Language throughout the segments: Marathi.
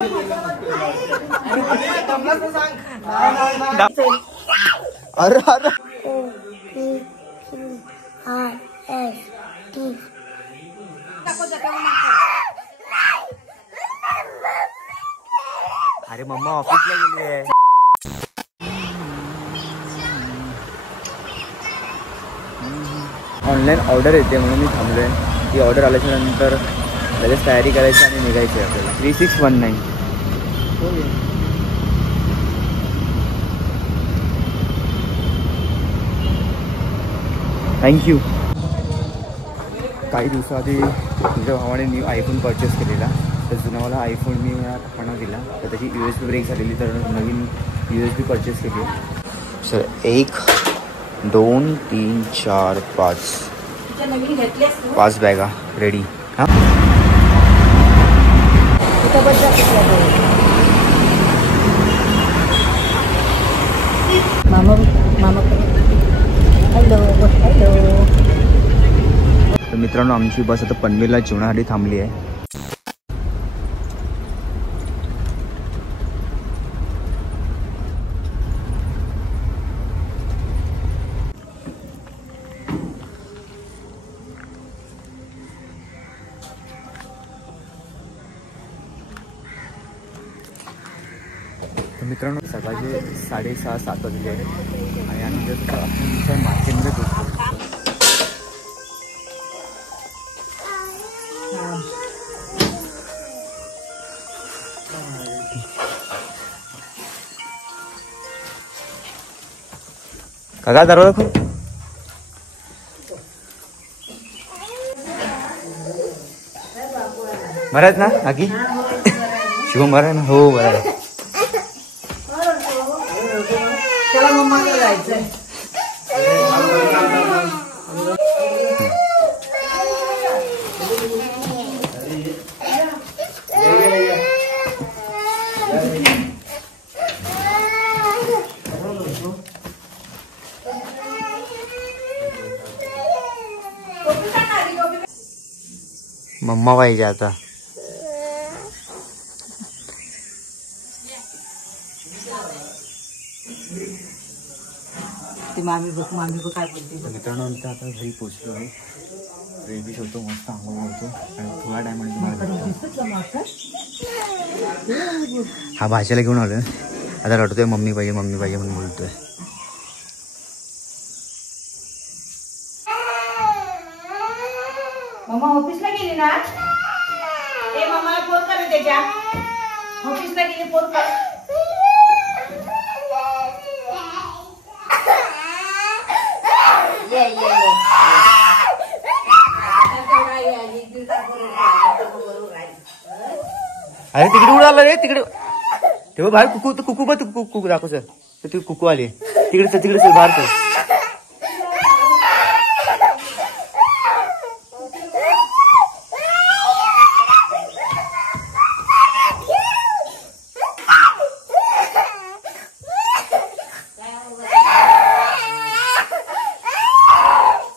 अरे अरे अरे मम्मा ऑफिसला गेली आहे. ऑनलाईन ऑर्डर येते म्हणून मी थांबलोय. ती ऑर्डर आल्याच्या नंतर लगेच तयारी करायची आणि निघायची आपल्याला. 3619 थँक्यू. काही दिवसाआधी तुझ्या भावाने न्यू आयफोन परचेस केलेला. तर जुनावाला आयफोन मी पप्पांना दिला. तर त्याची USB ब्रेक झालेली, तर नवीन USB परचेस केली. सर 1 2 3 4 5 बॅगा रेडी. हां मामा हॅलो हॅलो. तर मित्रांनो, आमची बस आता पनवेलला जेवणासाठी थांबली आहे. मित्रांनो, सकाळचे 6:30-7 वाजले आहे आणि आम्ही जर मार्केटमध्ये पोहोचलो. काका दरवाजा खोल. बरं आहेत ना काकी? शुभम बरं आहे ना? हो बरं आहे. त्याला मम्माकडे जायचंय. मम्मा पाहिजे आता. मामी बघ काय बोलते. मित्रांनो, आमचं आता घरी पोचलो आहे. फ्रेश होतो, मस्त आंघोळ होतो आणि थोडा टायमाने तुम्हाला हा भाषेला घेऊन आलोय. आता रडतोय मम्मी पाहिजे म्हणून बोलतोय. मम्मा ऑफिसला गेली ना? ए मम्माला फोन कर त्याच्या. ऑफिसला गेली, फोन कर. अरे तिकडे उडाला रे, तिकडे तेव्हा बाहेर कुकू दाखव सर. तर ती कुकू आली तिकडे सर बाहेर कर.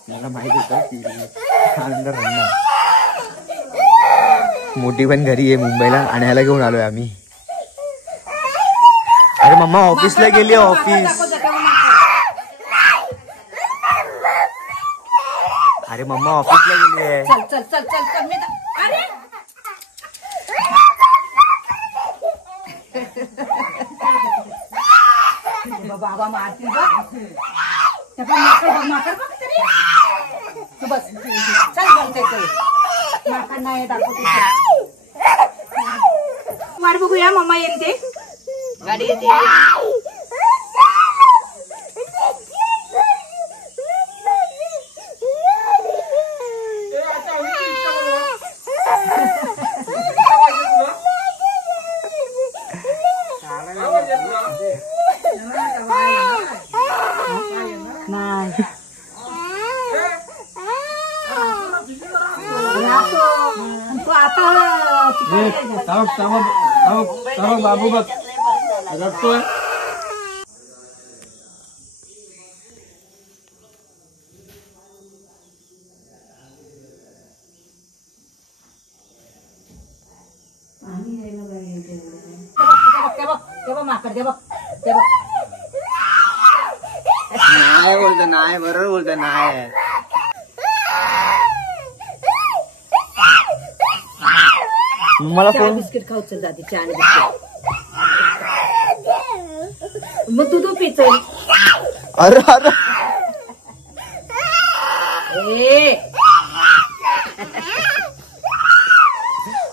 मला माहित होतं आनंद रडणार. मोठी पण घरी आहे मुंबईला, आणायला घेऊन आलोय आम्ही. अरे मम्मा ऑफिसला गेली. ऑफिस. अरे मम्मा ऑफिसला गेली आहे. चल चल चल चल मी अरे बाबा मारती माकर बघ तरी. बस चल बोलते माका नाही दाखवते. वाट बघूया, मम्मा येईल ते. गाडी येते. नाही तो आता बाबू बघ रडतोय. पाणी घ्यायला पाहिजे तेवढं. ते बघ माकड ते बघ ते बघ. नाही बोलतो नाही बरोबर बोलतो नाही. मला चहा फोन बिस्किट खाऊ चल जाते चहा आणि बिस्किट. मग तू पिचल. अरे अरे ए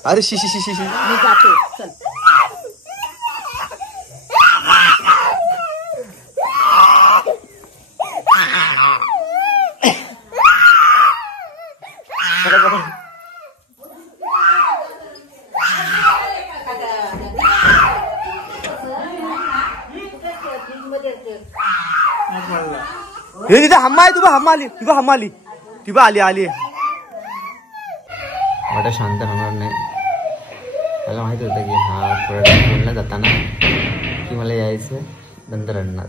अरे शिशी शिशी शिशी. मी जाते चल. हे तिथे हम्मा आहे तुझा हम्मा आली तुझा हम्मा आली ती आली आली. वाटा शांत राहणार नाही. मला माहित होतं की हा थोडा टाइम बोलला जाताना की मला यायचं नंतर रडणार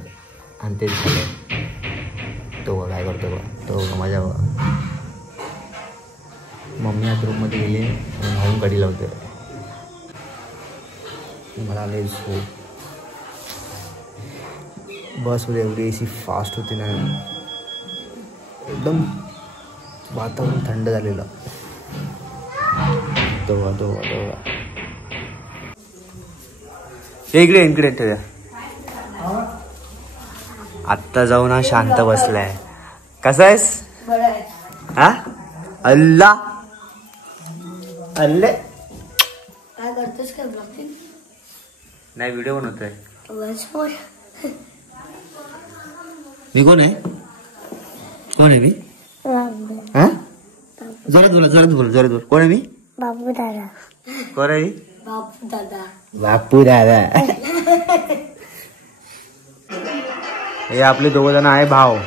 आणि तेच झालं. तो काय करतो बघा तो माझ्या बघा. मम्मी आता रूममध्ये गेली आणि भाऊन कडी लावते. मला आले झोप. बसमध्ये एवढी एसी फास्ट होती ना एकदम वातावरण थंड झालेलं. तेव्हा तेव्हा तेव्हा इकडे इकडे ठेवा. आत्ता जाऊन हा शांत बसलाय. कसा आहेस हा अल्ला अल्ले. काय करतोस काय ब्लॉगिंग? नाही व्हिडिओ बनवतोय. मी मी कोण आहे कोण आहे मी हा जोरात बोला जोरात बोल जोरात बोल. कोण आहे मी? बाबू दादा. कोण आहे मी? बाबू दादा. बापू दादा. हे आपले दोघ जण आहे भाव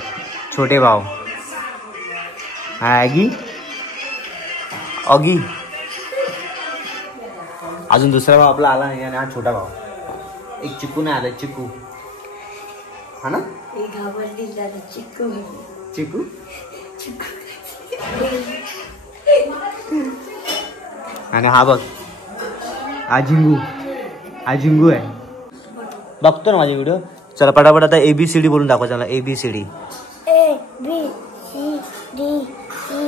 छोटे भाव. हा आगी ऑगी. अजून दुसरा भाव आपला आला नाही आणि हा छोटा भाव. एक चिकू नाही आला चिकू हा ना. एक घाबरली दादा चिक्कू. चिकू आणि हा बघ हा झिंगू आहे. बघतो ना माझे व्हिडिओ. चला पटापट आता ABCD बोलून दाखवा चला. ABCD A B C D E.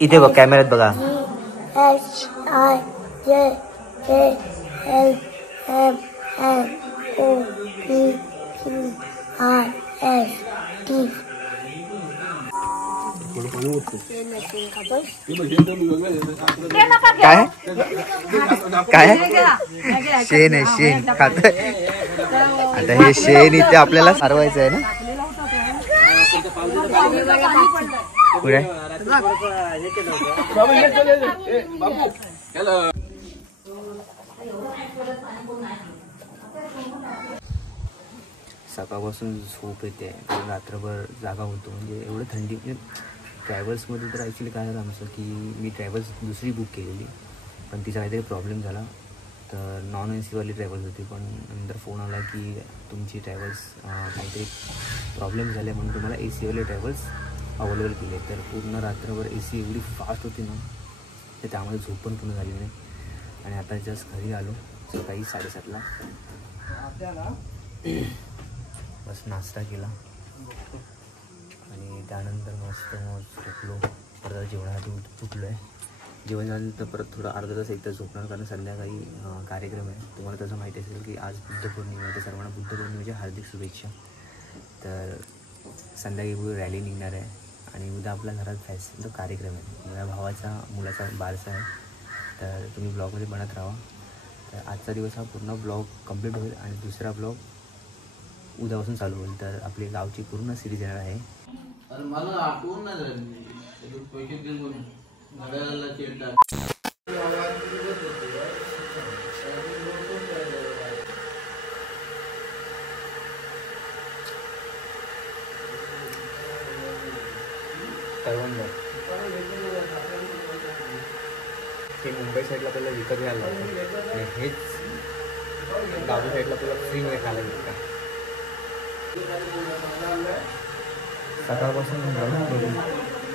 इथे बघ कॅमेऱ्यात बघा. H I J K L M N O P Q R S T. काय काय शेण आहे शेण खात. आता हे शेण इथे आपल्याला सारवायचं आहे ना. पुढे सकाळपासून झोप येते. रात्रभर जागा होतो. म्हणजे एवढं थंडी. म्हणजे ट्रॅव्हल्समध्ये तर ॲक्च्युली काय झालं आमचं की मी ट्रॅव्हल्स दुसरी बुक केलेली पण तिचा काहीतरी प्रॉब्लेम झाला. तर नॉन AC वाली ट्रॅव्हल्स होती पण नंतर फोन आला की तुमची ट्रॅव्हल्स काहीतरी प्रॉब्लेम झाले म्हणून तुम्हाला AC वाले ट्रॅव्हल्स अवेलेबल केले. तर पूर्ण रात्रभर AC एवढी फास्ट होती ना तर त्यामुळे झोप पण पूर्ण झाली नाही. आणि आता जस्ट घरी आलो सकाळी 7:30ला. बस नाश्ता केला आणि त्यानंतर मस्त झोपलो. परत जेवणासाठी उठलो आहे. जेवण झाल्यानंतर परत थोडं अर्धा तास एक तास झोपणार कारण संध्याकाळी कार्यक्रम आहे. तुम्हाला तसं माहिती असेल की आज बुद्ध पौर्णिमा आहे. तर सर्वांना बुद्ध पौर्णिमेच्या हार्दिक शुभेच्छा. तर संध्याकाळी पुढे रॅली निघणार आहे आणि उद्या आपल्या घरात तो कार्यक्रम आहे. माझ्या भावाचा मुलाचा बारसा आहे. तर तुम्ही ब्लॉगमध्ये बनत राहा. तर आजचा दिवस हा पूर्ण ब्लॉग कंप्लीट होईल आणि दुसरा ब्लॉग उद्यापासून चालू होईल. तर आपली गावची पूर्ण सिरीज येणार आहे. मला आठवून नाही पैसे देऊन घड्याला चिडतात. हे मुंबई साईडला पहिला विकत घ्यायला लावतो आणि हेच गावी साईडला तुला फ्रीमध्ये खायला घेत का. सकाळपासून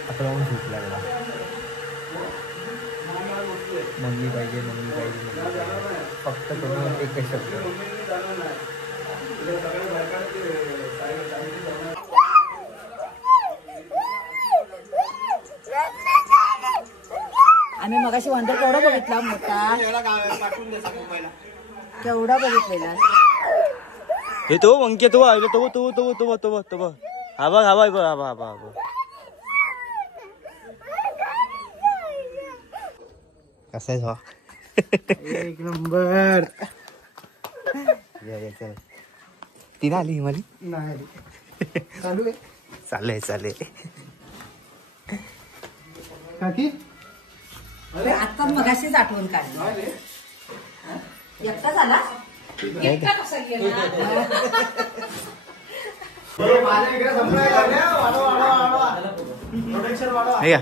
आता जाऊन झोप लागला. मम्मी पाहिजे मम्मी पाहिजे मम्मी पाहिजे. फक्त तुम्ही एकच शब्द. आम्ही मगाशी वंदर केवढा बघितला मोठा, केवढा बघितलेला. हे तो अंके तो आयलो तो तो तो तो तो तो हा बघ हा बघ हा बघ हा बघ. कसा आहे हा? एक नंबर. या चल. तीन आली हिमाली नाही चालू आहे. चालेल चालेल. काकी आता मगाशीच आठवण काढली. एकटा झाला एकटा कसा गेला. माझ्या इकडे संपलाय गाड्या. वाढवा वाढवा वाढवा प्रोटेक्शन वाढवा. हे का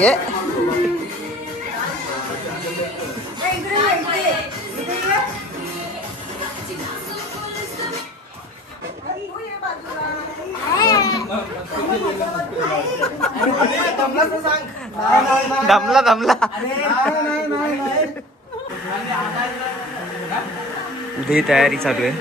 ये दमला दमला. उद्या तयारी चालू आहे.